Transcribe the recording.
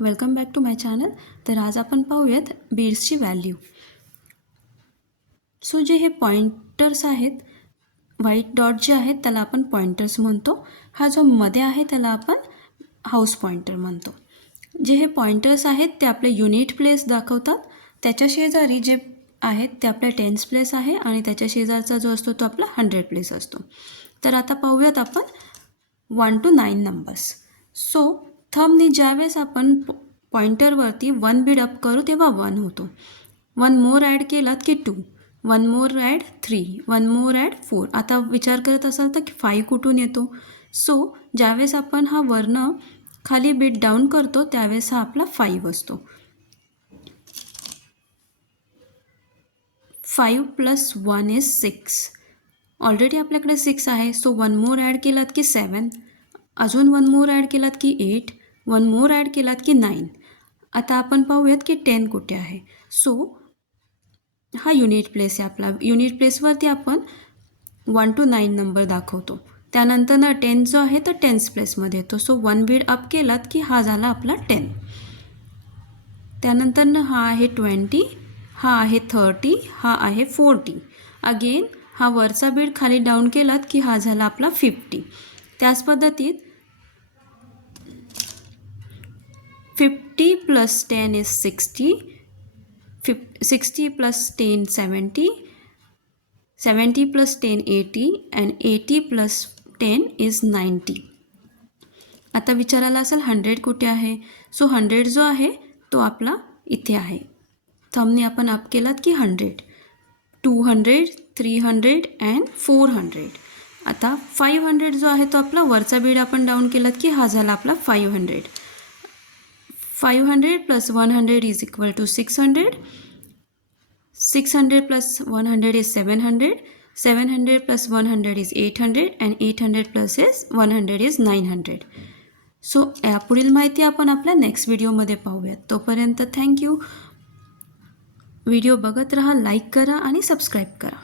Welcome back to my channel. तर आज आपण पाहूयात बीड्सची व्हॅल्यू. सो जे हे पॉइंटर्स आहेत, व्हाईट डॉट जे आहेत त्याला आपण पॉइंटर्स म्हणतो. हा जो मध्ये आहे त्याला आपण हाऊस पॉइंटर म्हणतो. जे हे पॉइंटर्स आहेत ते आपले युनिट प्लेस दाखवतात. त्याच्या शेजारी जे आहेत ते आपले टेन्स प्लेस आहे आणि त्याच्या शेजारचा जो असतो तो आपला 100 प्लेस असतो. तर आता पाहूयात आपण 1 to 9 नंबर्स. सो थंबनी ज्यावेळेस आपण पॉइंटरवरती 1 बीड अप करू तेव्हा 1 होतो. 1 मोर ॲड केलात की 2, 1 मोर ॲड 3, 1 मोर ॲड 4. आता विचार करत असाल तर 5 कुठून येतो. सो ज्यावेळेस आपण हा वर्ण खाली बीट डाऊन करतो त्यावेळेस हा आपला 5 असतो. 5 + 1 is 6. ऑलरेडी आपल्याकडे 6 आहे. सो 1 मोर ॲड केलात की 7, अजून 1 मोर ॲड केलात की 8, 1 मोर ॲड केलात की 9. आता आपण पाहूयात की 10 कुठे आहे. सो हा युनिट प्लेस आहे आपला. युनिट प्लेसवरती आपण 1 to 9 नंबर दाखवतो. त्यानंतर 10 जो आहे तो टेन्स प्लेसमध्ये येतो. सो 1 बीड अप केलात की हा झाला आपला 10. त्यानंतर हा आहे 20, हा आहे 30, हा आहे 40. अगेन हा वरचा बीड खाली डाऊन केलात की हा झाला आपला 50. त्याच पद्धतीत 50 + 10 is 60, 60 + 10 70, 70 + 10 80 and 80 + 10 is 90. आता विचारायला असेल 100 कुठे आहे. सो 100 जो आहे तो आपला इथे आहे. थंबने आपण अप केलात की 100, 200, 300 and 400. आता 500 जो आहे तो आपला वरचा बीड आपण डाऊन केलात की हा झाला आपला 500. 500 + 100 is equal to 600. 600 + 100 is 700. 700 + 100 is 800 and 800 + 100 is 900. So यापुढील माहिती आपण आपल्या नेक्स्ट व्हिडिओमध्ये पाहूयात. तोपर्यंत थँक्यू. व्हिडिओ बघत राहा, लाईक करा आणि सबस्क्राईब करा.